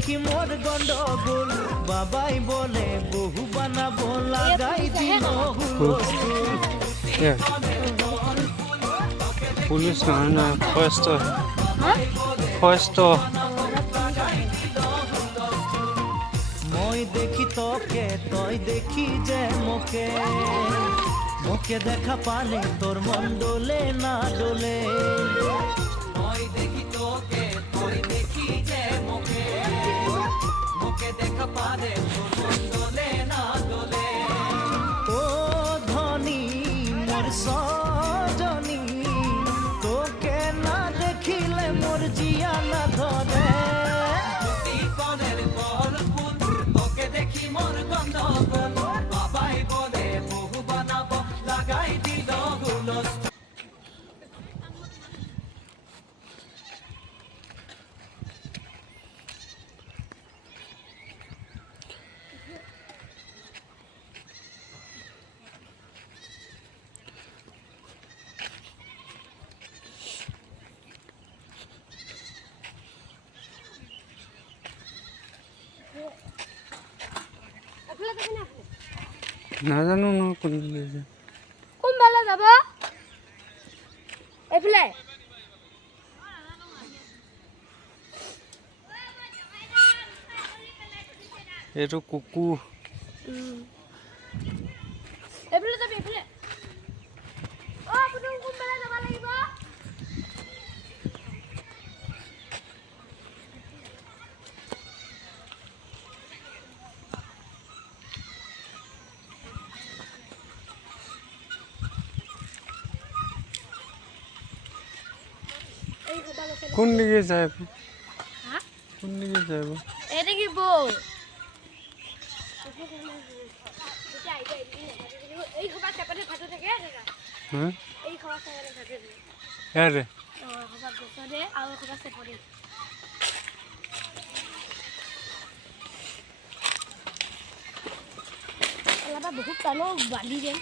দেখি মোর গন্ডগোল বাবাই বলে বহু বানাবো লাগাই দিল হুলস্থুল পুলিশ নহয় না ফৰেষ্টৰ মই দেখি তোকে তই দেখি যে মোকে মোকে দেখা পালে তোর মন ডোলে না ডোলে মই দেখি তোকে তই দেখি যে মোকে মোকে দেখা পালে তোর মন ডোলে না ডোলে ও ধনী মোর সজনী তোকে না দেখিলে মোর জিয়া না ধরে নাজানো ন কোনফালে যাব এইফালে এইটো কুকুৰ এইফালে যাবি এইফালে অ আপুনি কোনফালে যাব লাগিব কোন দিকে যাব কোন দিকে যাব এটা কি বউ এই খবা চাপাতে ফাটো থাকে হ্যাঁ এই খবা চাপাতে ফাটো থাকে ইয়ারে খবা গছৰে আৰু খবা চাপৰে অলপ বহুত টানো বান্ধি যেন